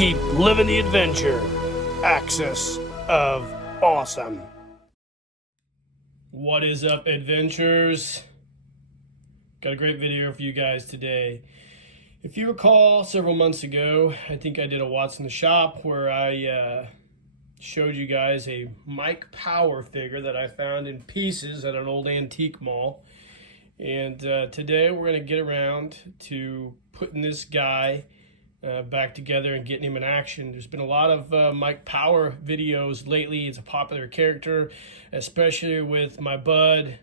Keep living the adventure. Axis of Awesome. What is up, adventurers? Got a great video for you guys today. If you recall, several months ago, I think I did a What's in the Shop where I showed you guys a Mike Power figure that I found in pieces at an old antique mall. And today we're going to get around to putting this guy back together and getting him in action. There's been a lot of Mike Power videos lately. It's a popular character, especially with my bud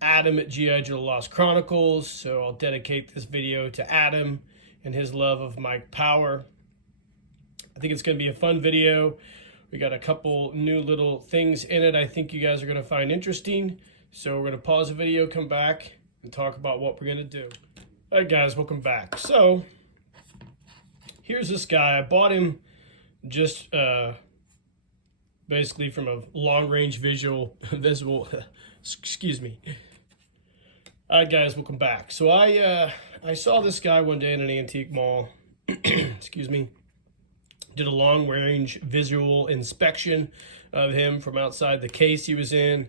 Adam at G.I. Joe Lost Chronicles. So I'll dedicate this video to Adam and his love of Mike Power. I think it's going to be a fun video. We got a couple new little things in it I think you guys are going to find interesting. So we're going to pause the video, come back, and talk about what we're going to do. All right, guys, welcome back. So here's this guy. I bought him just basically from a long-range visual, excuse me. All right, guys, welcome back. So I saw this guy one day in an antique mall. Excuse me. Did a long-range visual inspection of him from outside the case he was in,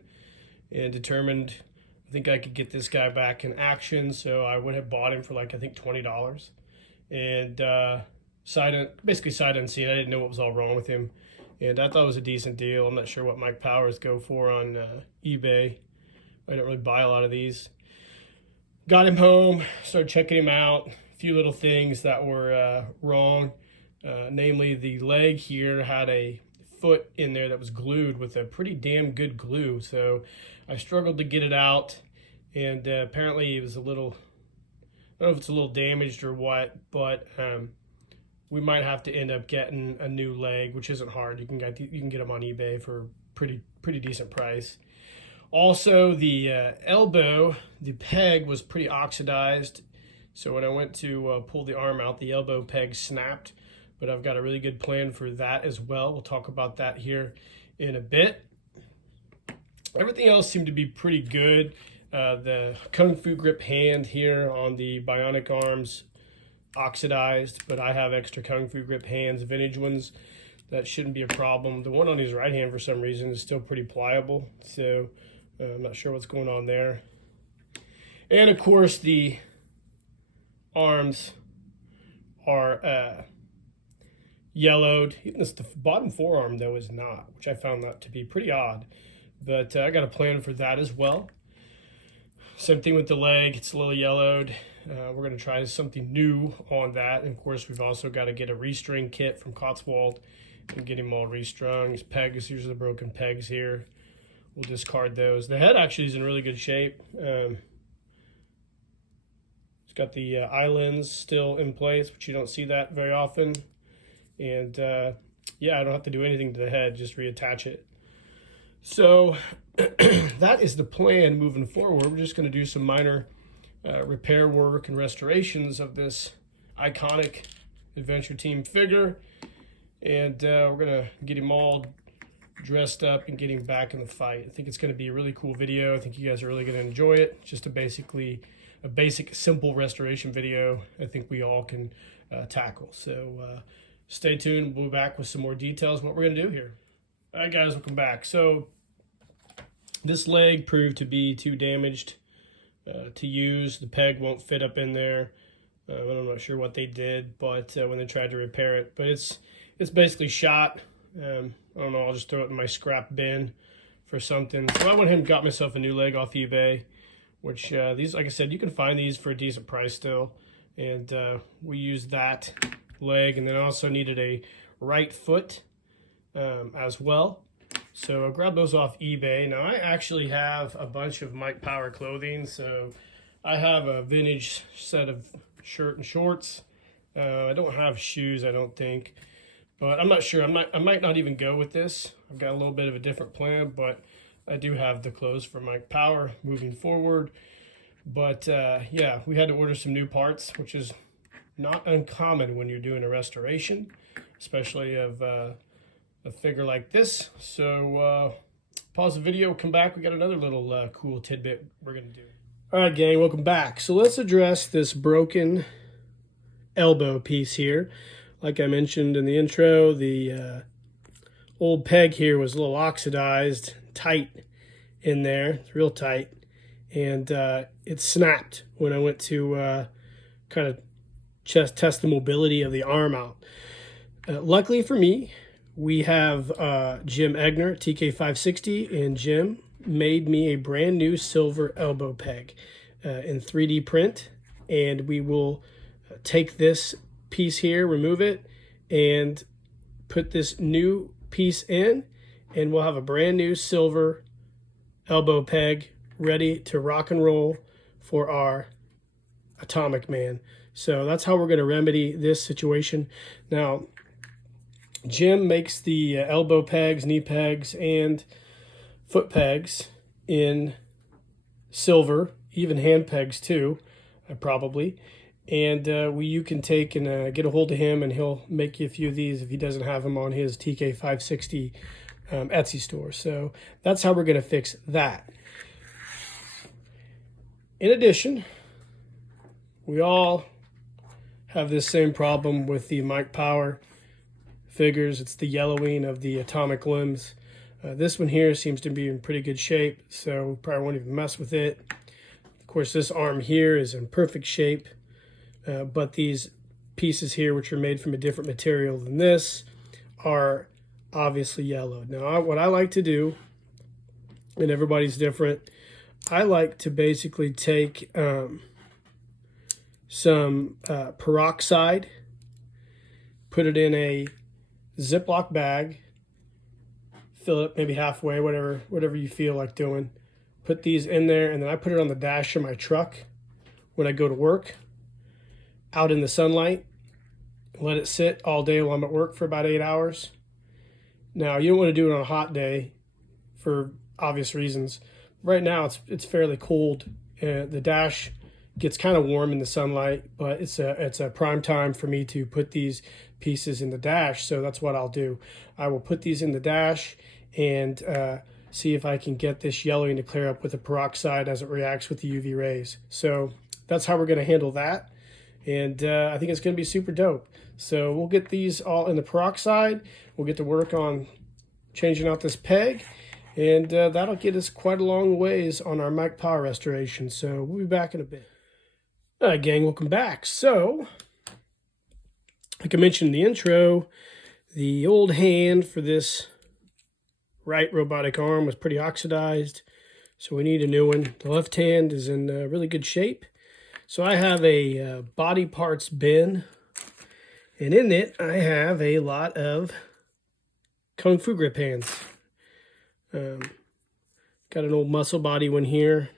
and determined I think I could get this guy back in action. So I would have bought him for like I think $20, and basically sight unseen. I didn't know what was all wrong with him, and I thought it was a decent deal. I'm not sure what Mike Powers go for on eBay. I don't really buy a lot of these. Got him home, started checking him out. A few little things that were wrong. Namely, the leg here had a foot in there that was glued with a pretty damn good glue. So I struggled to get it out, and apparently it was a little, I don't know if it's a little damaged or what, but we might have to end up getting a new leg, which isn't hard. You can get them on eBay for pretty decent price. Also, the elbow, the peg was pretty oxidized. So when I went to pull the arm out, the elbow peg snapped. But I've got a really good plan for that as well. We'll talk about that here in a bit. Everything else seemed to be pretty good. The Kung Fu grip hand here on the bionic arms, oxidized, but I have extra Kung Fu grip hands, vintage ones. That shouldn't be a problem. The one on his right hand for some reason is still pretty pliable. So I'm not sure what's going on there. And of course the arms are yellowed. Even the bottom forearm though is not, which I found that to be pretty odd. But I got a plan for that as well. Same thing with the leg, it's a little yellowed. We're going to try something new on that. And of course we've also got to get a restring kit from Cotswold and get him all restrung. His pegs, here's the broken pegs here. We'll discard those. The head actually is in really good shape. It's got the eyelins still in place, but you don't see that very often. And yeah, I don't have to do anything to the head, just reattach it. So that is the plan moving forward. We're just going to do some minor repair work and restorations of this iconic adventure team figure. And we're going to get him all dressed up and get him back in the fight. I think it's going to be a really cool video. I think you guys are really going to enjoy it. Just a basic, simple restoration video I think we all can tackle. So stay tuned. We'll be back with some more details what we're going to do here. All right, guys, welcome back. So this leg proved to be too damaged to use. The peg won't fit up in there. I'm not sure what they did, but when they tried to repair it, but it's basically shot. I don't know, I'll just throw it in my scrap bin for something. So I went ahead and got myself a new leg off eBay, which these, like I said, you can find these for a decent price still. And we used that leg, and then I also needed a right foot as well. So I grabbed those off eBay. Now I actually have a bunch of Mike Power clothing. So I have a vintage set of shirt and shorts. I don't have shoes, I don't think. But I'm not sure. I might not even go with this. I've got a little bit of a different plan, but I do have the clothes for Mike Power moving forward. But yeah, we had to order some new parts, which is not uncommon when you're doing a restoration, especially of a figure like this. So pause the video, come back. We got another little cool tidbit we're going to do. All right, gang, welcome back. So let's address this broken elbow piece here. Like I mentioned in the intro, the old peg here was a little oxidized, tight in there. It's real tight. And it snapped when I went to kind of test the mobility of the arm out. Luckily for me, we have Jim Egner, TK560, and Jim made me a brand new silver elbow peg in 3D print. And we will take this piece here, remove it, and put this new piece in, and we'll have a brand new silver elbow peg ready to rock and roll for our Atomic Man. So that's how we're going to remedy this situation. Now, Jim makes the elbow pegs, knee pegs, and foot pegs in silver, even hand pegs too, probably. And you can take and get a hold of him, and he'll make you a few of these if he doesn't have them on his TK560 Etsy store. So that's how we're going to fix that. In addition, we all have this same problem with the Mike Power figures. It's the yellowing of the atomic limbs. This one here seems to be in pretty good shape, so we probably won't even mess with it. Of course, this arm here is in perfect shape, but these pieces here, which are made from a different material than this, are obviously yellowed. Now, what I like to do, and everybody's different, I like to basically take some peroxide, put it in a Ziploc bag, fill it maybe halfway, whatever you feel like doing. Put these in there, and then I put it on the dash of my truck when I go to work, out in the sunlight. Let it sit all day while I'm at work for about 8 hours. Now, you don't want to do it on a hot day for obvious reasons. Right now, it's fairly cold. The dash gets kind of warm in the sunlight, but it's a prime time for me to put these pieces in the dash. So that's what I'll do. I will put these in the dash and see if I can get this yellowing to clear up with the peroxide as it reacts with the UV rays. So that's how we're going to handle that. And I think it's going to be super dope. So we'll get these all in the peroxide. We'll get to work on changing out this peg. And that'll get us quite a long ways on our Mike Power restoration. So we'll be back in a bit. All right, gang, welcome back. So, like I mentioned in the intro, the old hand for this right robotic arm was pretty oxidized. So we need a new one. The left hand is in really good shape. So I have a body parts bin. And in it, I have a lot of Kung Fu grip hands. Got an old muscle body one here.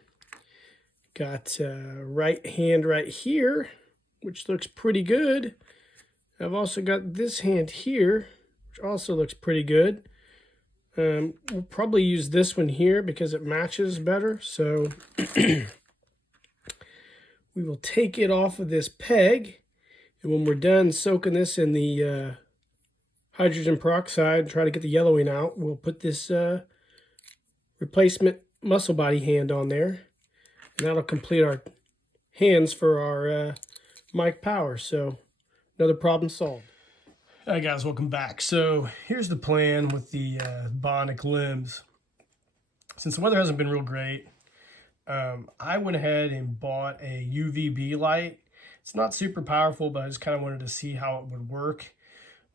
Got right hand right here, which looks pretty good. I've also got this hand here, which also looks pretty good. We'll probably use this one here because it matches better. So we will take it off of this peg. And when we're done soaking this in the hydrogen peroxide, try to get the yellowing out, we'll put this replacement muscle body hand on there. And that'll complete our hands for our Mike Power. So another problem solved. All right, guys, welcome back. So here's the plan with the bionic limbs. Since the weather hasn't been real great, I went ahead and bought a UVB light. It's not super powerful, but I just kind of wanted to see how it would work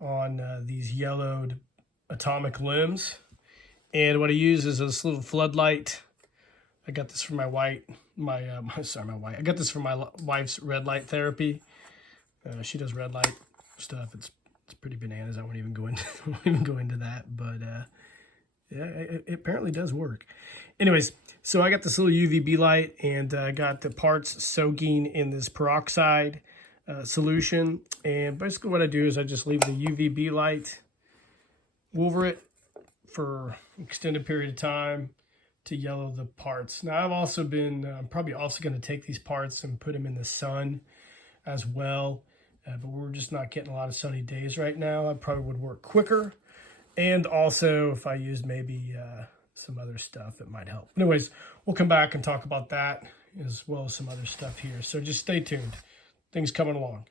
on these yellowed atomic limbs. And what I use is this little floodlight. I got this from I got this from my wife's red light therapy. She does red light stuff. It's pretty bananas. I won't even go into that, but yeah, it apparently does work. Anyways, so I got this little UVB light, and I got the parts soaking in this peroxide solution. And basically what I do is I just leave the UVB light over it for an extended period of time to yellow the parts. Now I've also been probably also going to take these parts and put them in the sun as well, but we're just not getting a lot of sunny days right now. I probably would work quicker, and also if I used maybe some other stuff, it might help. Anyways, we'll come back and talk about that as well as some other stuff here. So just stay tuned. Things coming along.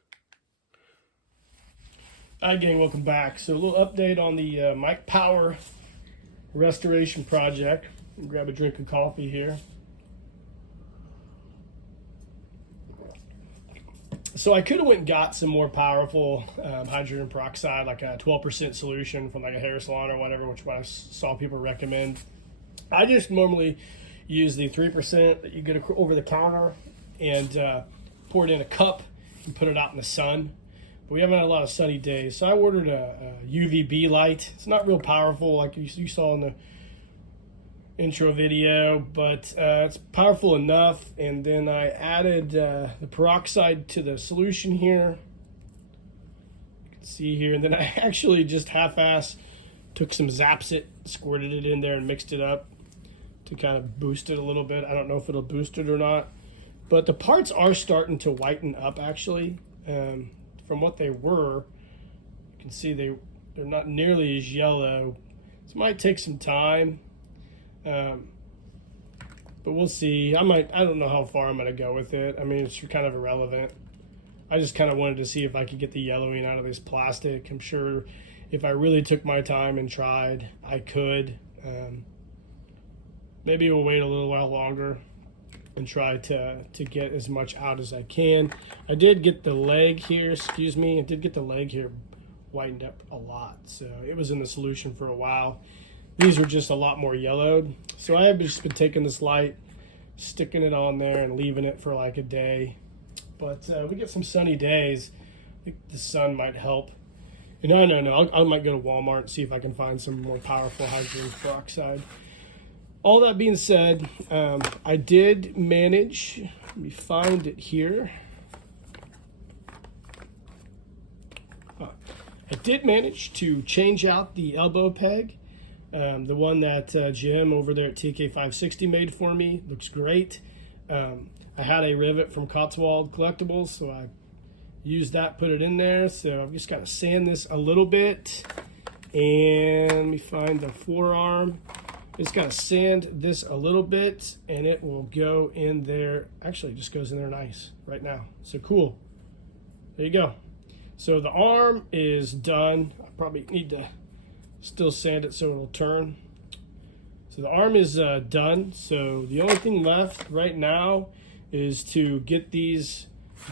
Hi gang, welcome back. So a little update on the mic power restoration project. Grab a drink of coffee here. So I could have went and got some more powerful hydrogen peroxide, like a 12% solution from like a hair salon or whatever, which I saw people recommend. I just normally use the 3% that you get over the counter and pour it in a cup and put it out in the sun. But we haven't had a lot of sunny days, so I ordered a UVB light. It's not real powerful like you saw in the intro video, but it's powerful enough. And then I added the peroxide to the solution here. You can see here, and then I actually just half-ass took some Zapsit, squirted it in there and mixed it up to kind of boost it a little bit. I don't know if it'll boost it or not, but the parts are starting to whiten up actually. From what they were, you can see they're not nearly as yellow. This might take some time, but we'll see. I don't know how far I'm gonna go with it. I mean, it's kind of irrelevant. I just kind of wanted to see if I could get the yellowing out of this plastic. I'm sure if I really took my time and tried, I could. Maybe we'll wait a little while longer and try to get as much out as I can. I did get the leg here, I did get the leg here whitened up a lot. So it was in the solution for a while. These were just a lot more yellowed. So I have just been taking this light, sticking it on there and leaving it for like a day. But we get some sunny days. I think the sun might help. And no, I might go to Walmart and see if I can find some more powerful hydrogen peroxide. All that being said, I did manage, let me find it here. I did manage to change out the elbow peg, the one that Jim over there at TK560 made for me. Looks great. I had a rivet from Cotswold Collectibles, so I used that, put it in there. So I've just got to sand this a little bit. And let me find the forearm. Just got to sand this a little bit and it will go in there. Actually, it just goes in there nice right now. So cool. There you go. So the arm is done. I probably need to still sand it so it'll turn. So the arm is done. So the only thing left right now is to get these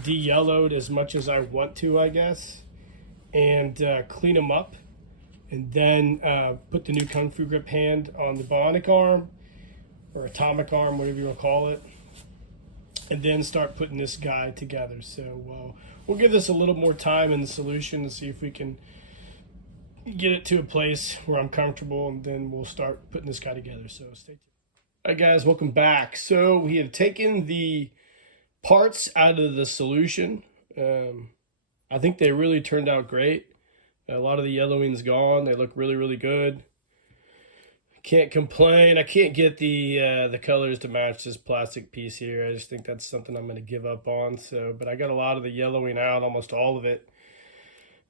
de-yellowed as much as I want to, I guess, and clean them up. And then put the new Kung Fu grip hand on the bionic arm, or atomic arm, whatever you want to call it. And then start putting this guy together. So we'll give this a little more time in the solution to see if we can get it to a place where I'm comfortable, and then we'll start putting this guy together. So stay tuned. All right, guys, welcome back. So we have taken the parts out of the solution. I think they really turned out great. A lot of the yellowing's gone. They look really, really good. Can't complain. I can't get the colors to match this plastic piece here. I just think that's something I'm going to give up on. So, but I got a lot of the yellowing out, almost all of it.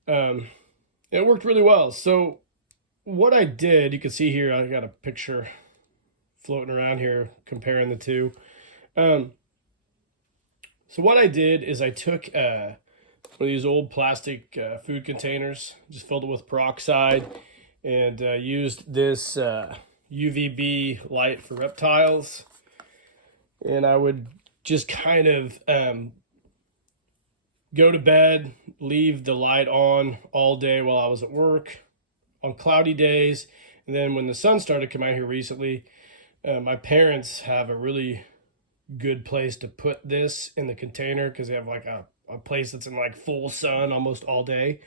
It worked really well. So what I did, you can see here, I got a picture floating around here comparing the two. So what I did is I took one of these old plastic food containers, just filled it with peroxide, and used this UVB light for reptiles. And I would just kind of go to bed, leave the light on all day while I was at work on cloudy days. And then when the sun started to come out here recently, my parents have a really good place to put this in the container because they have like a place that's in like full sun almost all day.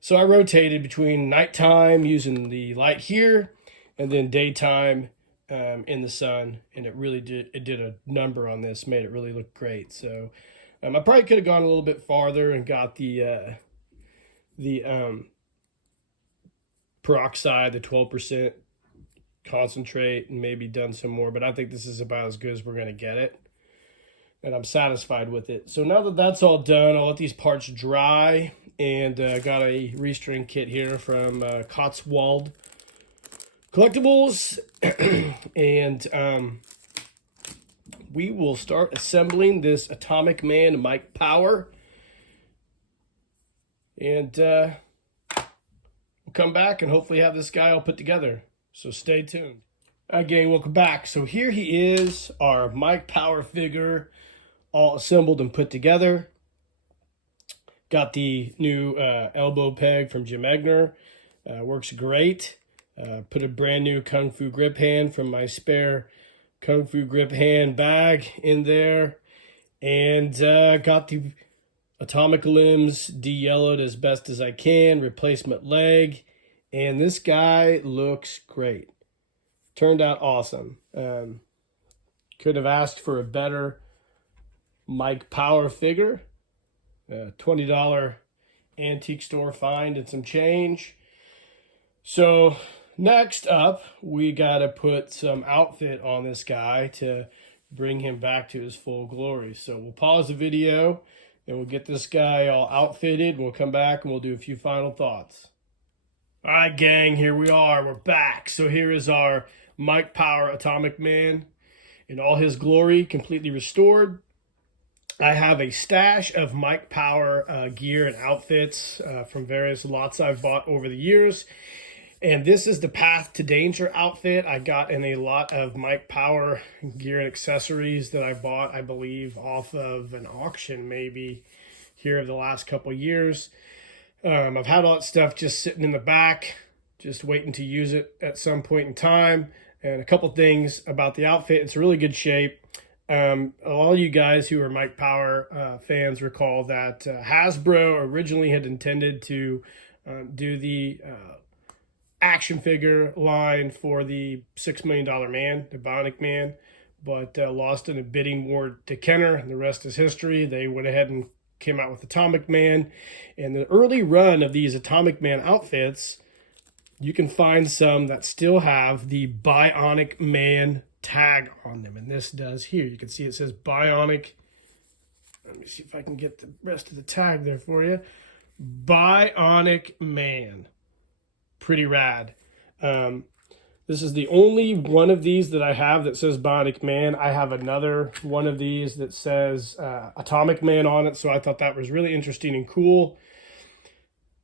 So I rotated between nighttime using the light here and then daytime in the sun, and it did a number on this, made it really look great. So I probably could have gone a little bit farther and got the peroxide, the 12% concentrate, and maybe done some more, but I think this is about as good as we're going to get it. And I'm satisfied with it. So now that that's all done, I'll let these parts dry. And got a restring kit here from Cotswold Collectibles. And we will start assembling this Atomic Man mic power. And come back and hopefully have this guy all put together. So stay tuned. All right, gang, welcome back. So here he is, our Mike Power figure, all assembled and put together. Got the new elbow peg from Jim Egner. Works great. Put a brand new Kung Fu grip hand from my spare Kung Fu grip hand bag in there. And got the atomic limbs de-yellowed as best as I can. Replacement leg. And this guy looks great. Turned out awesome. Couldn't have asked for a better Mike Power figure. $20 antique store find and some change. So next up, we got to put some outfit on this guy to bring him back to his full glory. So we'll pause the video and we'll get this guy all outfitted. We'll come back and we'll do a few final thoughts. All right, gang, here we are. We're back. So here is our Mike Power Atomic Man in all his glory, completely restored. I have a stash of Mike Power gear and outfits from various lots I've bought over the years. And this is the Path to Danger outfit I got in a lot of Mike Power gear and accessories that I bought, I believe, off of an auction maybe here of the last couple years. I've had all that stuff just sitting in the back, just waiting to use it at some point in time. And a couple things about the outfit. It's really good shape. All you guys who are Mike Power fans recall that Hasbro originally had intended to do the action figure line for the $6 million man, the Bionic Man, but lost in a bidding war to Kenner, and the rest is history. They went ahead and came out with Atomic Man. And the early run of these Atomic Man outfits, you can find some that still have the Bionic Man tag on them, and this does here. You can see it says Bionic. Let me see if I can get the rest of the tag there for you. Bionic Man. Pretty rad. This is the only one of these that I have that says Bionic Man. I have another one of these that says Atomic Man on it, so I thought that was really interesting and cool.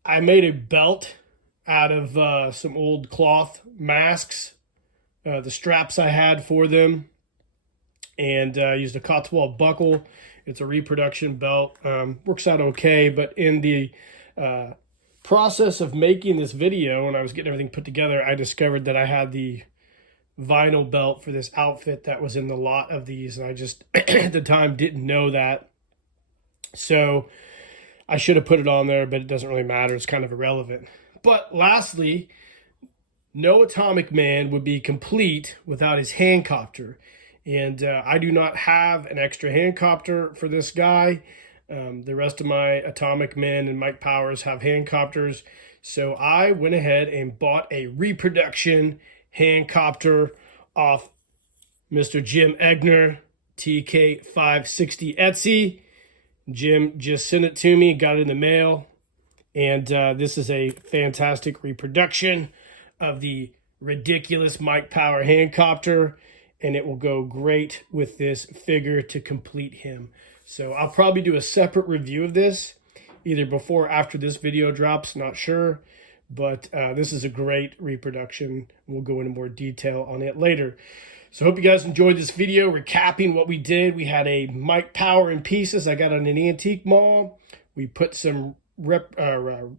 I made a belt out of some old cloth masks, the straps I had for them, and used a Cotswold buckle. It's a reproduction belt. Works out okay, but in the process of making this video, when I was getting everything put together, I discovered that I had the vinyl belt for this outfit that was in the lot of these, and I just at the time didn't know that. So I should have put it on there, but it doesn't really matter. It's kind of irrelevant. But lastly, no Atomic Man would be complete without his handcopter. And I do not have an extra handcopter for this guy. The rest of my Atomic Men and Mike Powers have handcopters. So I went ahead and bought a reproduction handcopter off Mr. Jim Egner, TK560 Etsy. Jim just sent it to me, got it in the mail. And this is a fantastic reproduction of the ridiculous Mike Power handcopter, and it will go great with this figure to complete him. So I'll probably do a separate review of this, either before or after this video drops, not sure. But this is a great reproduction. We'll go into more detail on it later. So I hope you guys enjoyed this video recapping what we did. We had a Mike Power in pieces I got on an antique mall. We put some repro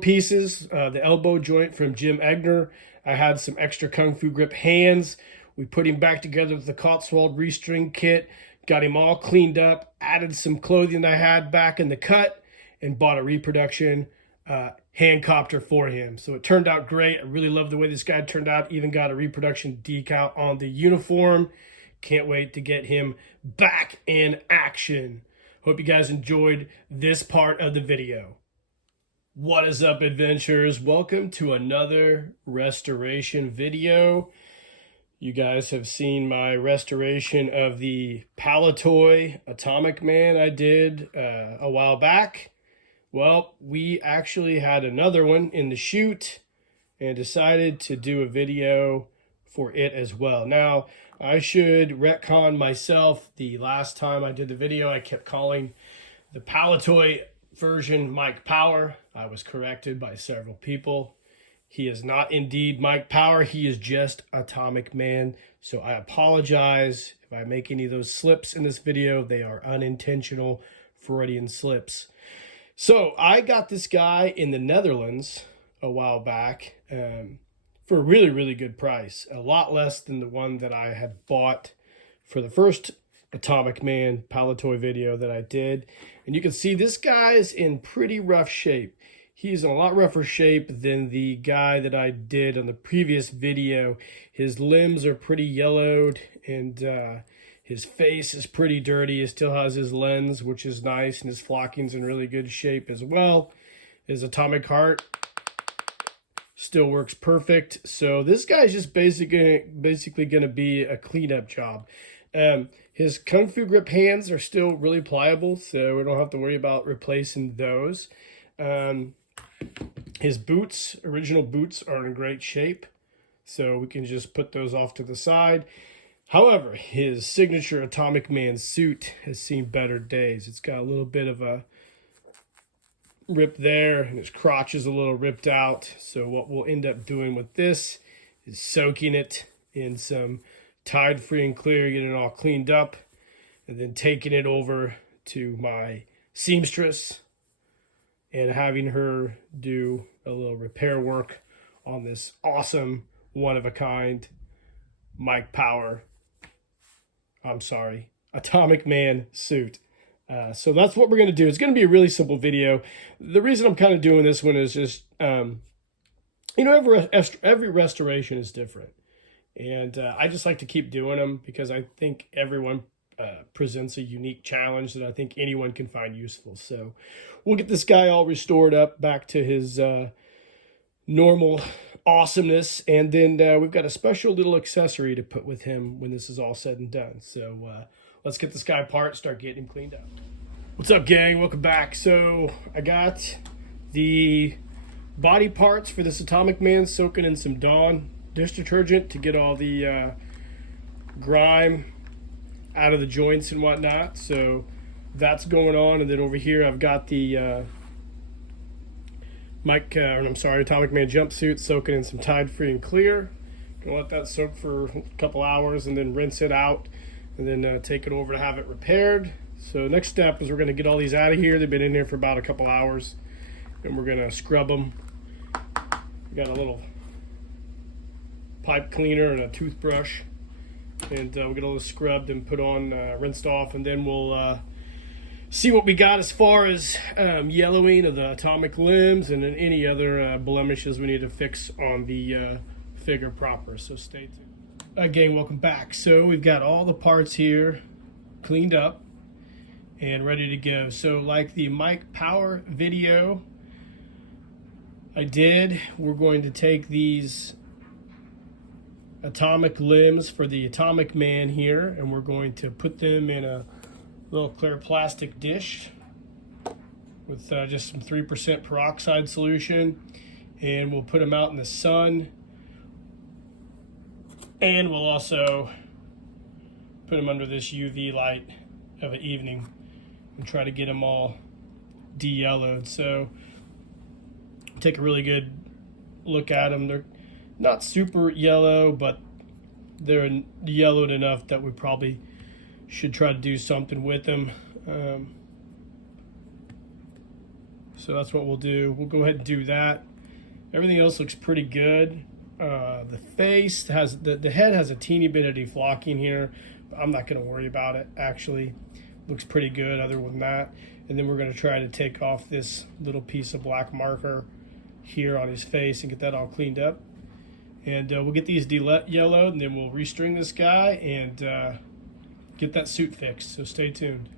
pieces, the elbow joint from Jim Egner. I had some extra Kung Fu grip hands. We put him back together with the Cotswold restring kit, got him all cleaned up, added some clothing I had back in the cut, and bought a reproduction handcopter for him. So it turned out great. I really love the way this guy turned out. Even got a reproduction decal on the uniform. Can't wait to get him back in action. Hope you guys enjoyed this part of the video. What is up, adventurers? Welcome to another restoration video. You guys have seen my restoration of the Palitoy Atomic Man I did a while back. Well, we actually had another one in the chute and decided to do a video for it as well. Now, I should retcon myself. The last time I did the video, I kept calling the Palitoy version Mike Power. I was corrected by several people. He is not indeed Mike Power. He is just Atomic Man. So I apologize if I make any of those slips in this video. They are unintentional Freudian slips. So I got this guy in the Netherlands a while back for a really, really good price. A lot less than the one that I had bought for the first Atomic Man Palatoy video that I did. And you can see this guy's in pretty rough shape. He's in a lot rougher shape than the guy that I did on the previous video. His limbs are pretty yellowed and his face is pretty dirty. He still has his lens, which is nice, and his flocking's in really good shape as well. His atomic heart still works perfect. So this guy's just basically going to be a cleanup job. His Kung Fu grip hands are still really pliable, so we don't have to worry about replacing those. His boots, original boots, are in great shape, so we can just put those off to the side. However, his signature Atomic Man suit has seen better days. It's got a little bit of a rip there, and his crotch is a little ripped out. So what we'll end up doing with this is soaking it in some Tide Free and Clear, getting it all cleaned up, and then taking it over to my seamstress and having her do a little repair work on this awesome, one-of-a-kind Atomic Man suit. So that's what we're going to do. It's going to be a really simple video. The reason I'm kind of doing this one is just, every restoration is different. And I just like to keep doing them because I think everyone presents a unique challenge that I think anyone can find useful. So we'll get this guy all restored up back to his normal awesomeness, and then we've got a special little accessory to put with him when this is all said and done. So let's get this guy apart, start getting him cleaned up. What's up, gang? Welcome back. So I got the body parts for this Atomic Man soaking in some Dawn dish detergent to get all the grime out of the joints and whatnot. So that's going on, and then over here I've got the Atomic Man jumpsuit soaking in some Tide Free and Clear. Gonna let that soak for a couple hours and then rinse it out, and then take it over to have it repaired. So next step is we're gonna get all these out of here. They've been in here for about a couple hours, and we're gonna scrub them. We got a little pipe cleaner and a toothbrush, and we'll get all this scrubbed and put on, rinsed off, and then we'll see what we got as far as yellowing of the atomic limbs and then any other blemishes we need to fix on the figure proper. So stay tuned. Again, welcome back. So we've got all the parts here cleaned up and ready to go. So like the Mike Power video I did, we're going to take these atomic limbs for the Atomic Man here, and we're going to put them in a little clear plastic dish with just some 3% peroxide solution, and we'll put them out in the sun, and we'll also put them under this UV light of an evening and try to get them all de-yellowed. So take a really good look at them. They're not super yellow, but they're yellowed enough that we probably should try to do something with them. So that's what we'll do. We'll go ahead and do that. Everything else looks pretty good. The face has, the head has a teeny bit of deflocking here, but I'm not going to worry about it. Actually, looks pretty good other than that. And then we're going to try to take off this little piece of black marker here on his face and get that all cleaned up. And we'll get these de-yellowed, and then we'll restring this guy and get that suit fixed. So stay tuned.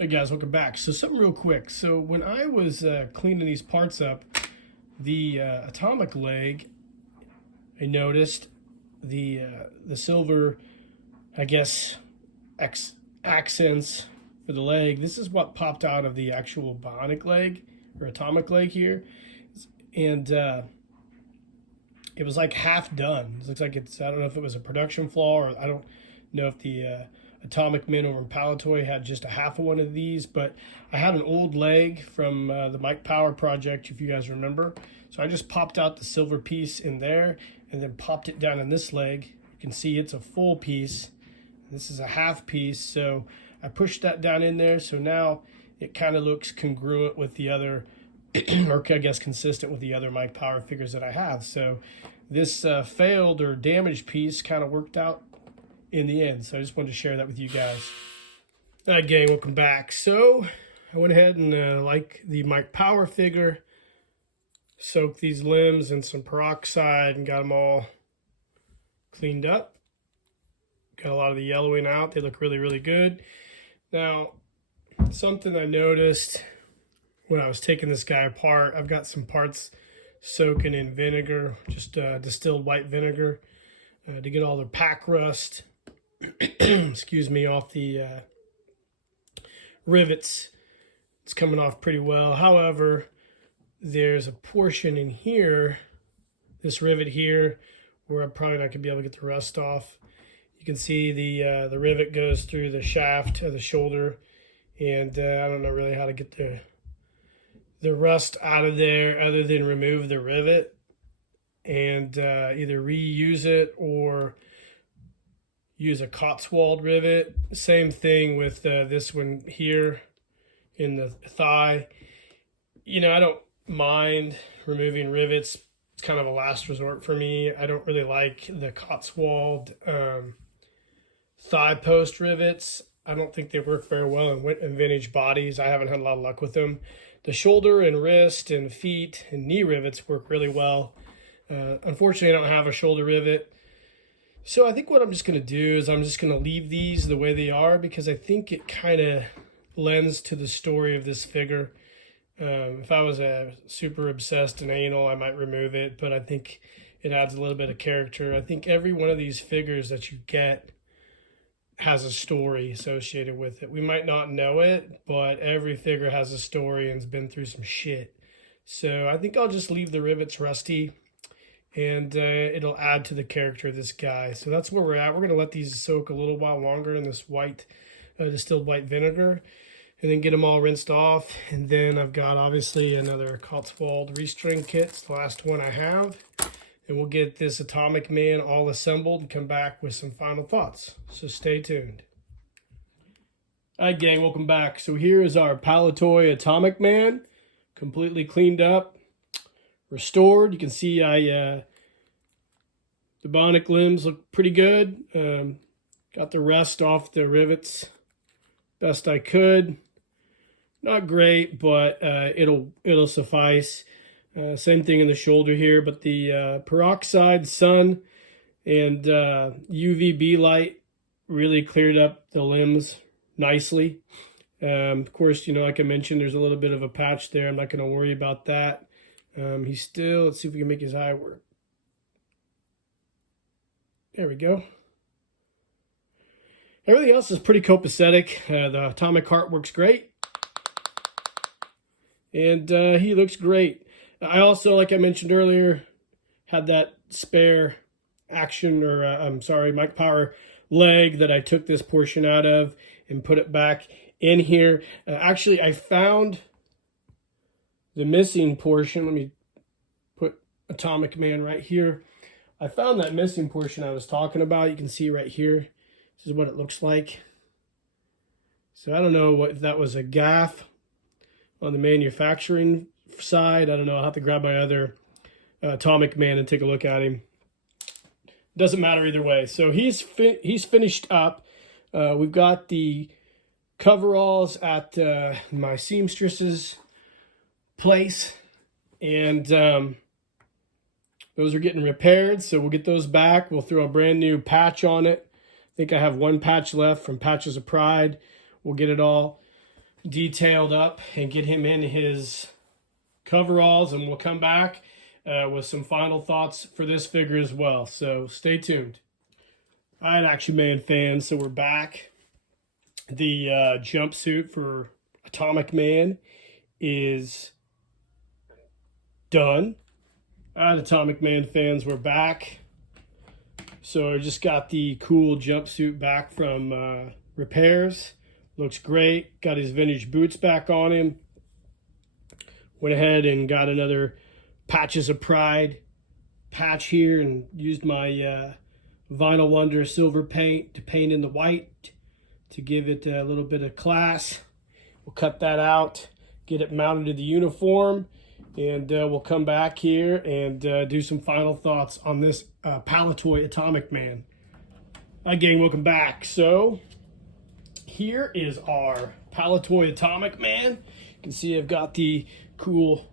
Hey guys, welcome back. So something real quick. So when I was cleaning these parts up, the atomic leg, I noticed the silver, I guess, accents for the leg. This is what popped out of the actual bionic leg or atomic leg here, and it was like half done. It looks like it's, I don't know if it was a production flaw, or I don't know if the Atomic Man over in Palatoy had just a half of one of these, but I had an old leg from the Mike Power project, if you guys remember. So I just popped out the silver piece in there and then popped it down in this leg. You can see it's a full piece. This is a half piece, so I pushed that down in there, so now it kind of looks congruent with the other, or I guess consistent with the other Mike Power figures that I have. So this failed or damaged piece kind of worked out in the end. So I just wanted to share that with you guys. All right, gang, welcome back. So I went ahead and like the Mike Power figure, soaked these limbs in some peroxide and got them all cleaned up. Got a lot of the yellowing out. They look really, really good. Now, something I noticed when I was taking this guy apart, I've got some parts soaking in vinegar, just distilled white vinegar, to get all the pack rust, excuse me, off the rivets. It's coming off pretty well. However, there's a portion in here, this rivet here, where I'm probably not going to be able to get the rust off. You can see the rivet goes through the shaft of the shoulder, and I don't know really how to get the rust out of there other than remove the rivet and either reuse it or use a Cotswold rivet. Same thing with this one here in the thigh. You know, I don't mind removing rivets. It's kind of a last resort for me. I don't really like the Cotswold thigh post rivets. I don't think they work very well in vintage bodies. I haven't had a lot of luck with them. The shoulder and wrist and feet and knee rivets work really well. Unfortunately, I don't have a shoulder rivet. So I think what I'm just going to do is I'm just going to leave these the way they are, because I think it kind of lends to the story of this figure. If I was a super obsessed and anal, I might remove it, but I think it adds a little bit of character. I think every one of these figures that you get has a story associated with it. We might not know it, but every figure has a story and has been through some shit. So I think I'll just leave the rivets rusty, and it'll add to the character of this guy. So that's where we're at. We're going to let these soak a little while longer in this white, distilled white vinegar, and then get them all rinsed off. And then I've got obviously another Cotswold restring kit. It's the last one I have. And we'll get this Atomic Man all assembled and come back with some final thoughts. So stay tuned. All right, gang, welcome back. So here is our Palatoy Atomic Man, completely cleaned up, restored. You can see the bionic limbs look pretty good. Got the rust off the rivets best I could. Not great, but it'll suffice. Same thing in the shoulder here, but the peroxide, sun, and UVB light really cleared up the limbs nicely. Of course, you know, like I mentioned, there's a little bit of a patch there. I'm not going to worry about that. He's still, let's see if we can make his eye work. There we go. Everything else is pretty copacetic. The atomic heart works great. And he looks great. I also, like I mentioned earlier, had that spare action, or I'm sorry, Mike Power leg that I took this portion out of and put it back in here. Actually, I found the missing portion. Let me put Atomic Man right here. I found that missing portion I was talking about. You can see right here. This is what it looks like. So I don't know if that was a gaff on the manufacturing side. I don't know. I'll have to grab my other Atomic Man and take a look at him. Doesn't matter either way. So he's finished up. We've got the coveralls at my seamstress's place, and those are getting repaired. So we'll get those back. We'll throw a brand new patch on it. I think I have one patch left from Patches of Pride. We'll get it all detailed up and get him in his coveralls, and we'll come back with some final thoughts for this figure as well. So stay tuned. All right, Action Man fans, so we're back. The jumpsuit for Atomic Man is done. All right, Atomic Man fans, we're back. So I just got the cool jumpsuit back from repairs. Looks great. Got his vintage boots back on him. Went ahead and got another Patches of Pride patch here and used my Vinyl Wonder silver paint to paint in the white to give it a little bit of class. We'll cut that out, get it mounted to the uniform, and we'll come back here and do some final thoughts on this Palitoy Atomic Man. Hi gang, welcome back. So here is our Palitoy Atomic Man. You can see I've got the cool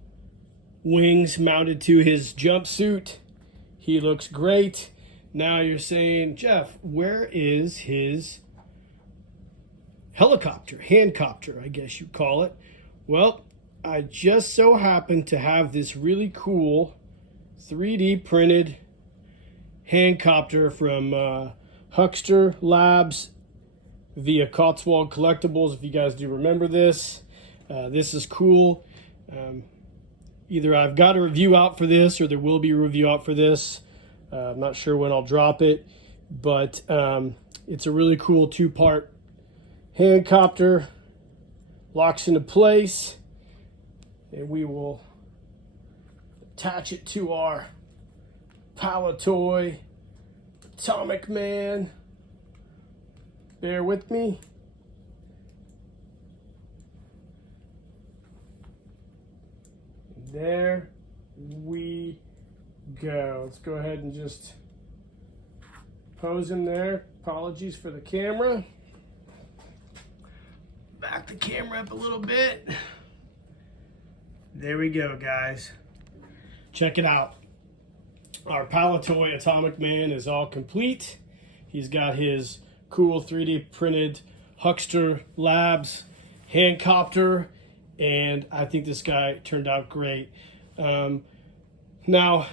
wings mounted to his jumpsuit. He looks great. Now you're saying, Jeff, where is his helicopter, handcopter, I guess you call it? Well, I just so happen to have this really cool 3D printed handcopter from Huckster Labs via Cotswold Collectibles, if you guys do remember this. This is cool. Either I've got a review out for this or there will be a review out for this. I'm not sure when I'll drop it, but it's a really cool two-part handcopter. Locks into place, and we will attach it to our Palitoy Atomic Man. Bear with me. There we go. Let's go ahead and just pose him there. Apologies for the camera. Back the camera up a little bit. There we go, guys. Check it out. Our Palitoy Atomic Man is all complete. He's got his cool 3D printed Huckster Labs handcopter, and I think this guy turned out great. Now, a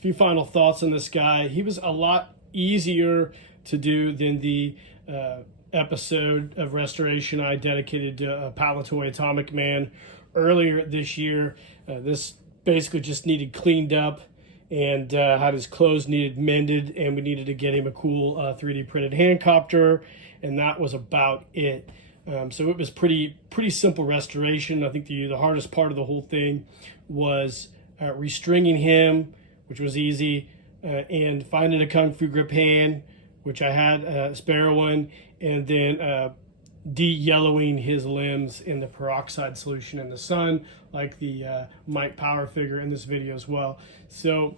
few final thoughts on this guy. He was a lot easier to do than the episode of restoration I dedicated to Palitoy Atomic Man earlier this year. This basically just needed cleaned up and had his clothes needed mended, and we needed to get him a cool 3D printed handcopter, and that was about it. So it was pretty simple restoration. I think the hardest part of the whole thing was restringing him, which was easy, and finding a Kung Fu grip hand, which I had a spare one, and then de-yellowing his limbs in the peroxide solution in the sun, like the Mike Power figure in this video as well. So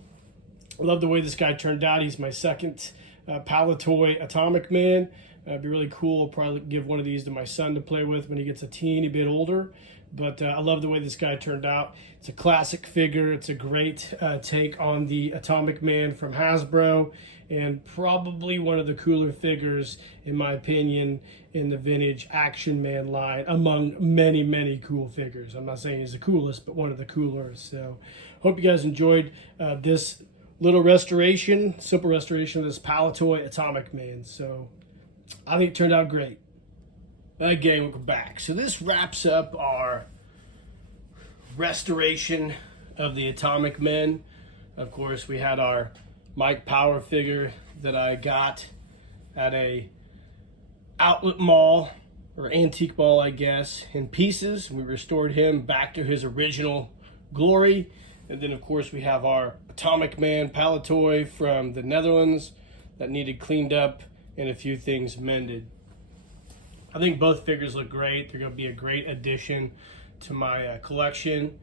I love the way this guy turned out. He's my second Palitoy Atomic Man. It'd be really cool. I'll probably give one of these to my son to play with when he gets a teeny bit older. But I love the way this guy turned out. It's a classic figure. It's a great take on the Atomic Man from Hasbro, and probably one of the cooler figures, in my opinion, in the vintage Action Man line, among many, many cool figures. I'm not saying he's the coolest, but one of the coolers. So hope you guys enjoyed this little restoration, simple restoration of this Palitoy Atomic Man. So I think it turned out great. Again, welcome back. So this wraps up our restoration of the Atomic Men. Of course, we had our Mike Power figure that I got at a outlet mall, or antique mall, I guess, in pieces. We restored him back to his original glory. And then, of course, we have our Atomic Man Palitoy from the Netherlands that needed cleaned up and a few things mended. I think both figures look great. They're going to be a great addition to my collection,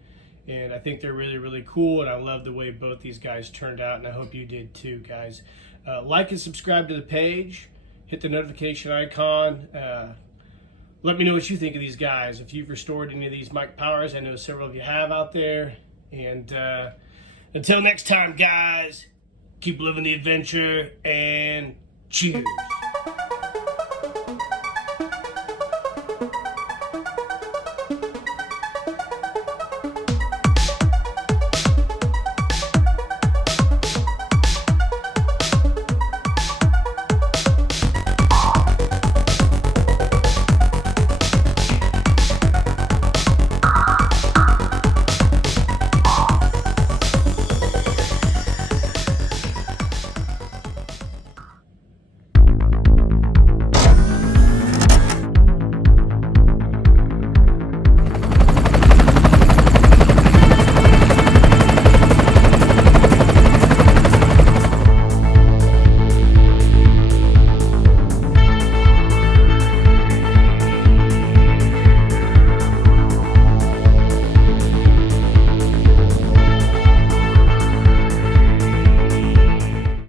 and I think they're really, really cool, and I love the way both these guys turned out, and I hope you did too, guys. Like and subscribe to the page. Hit the notification icon. Let me know what you think of these guys. If you've restored any of these Mike Powers, I know several of you have out there. And until next time, guys, keep living the adventure, and cheers.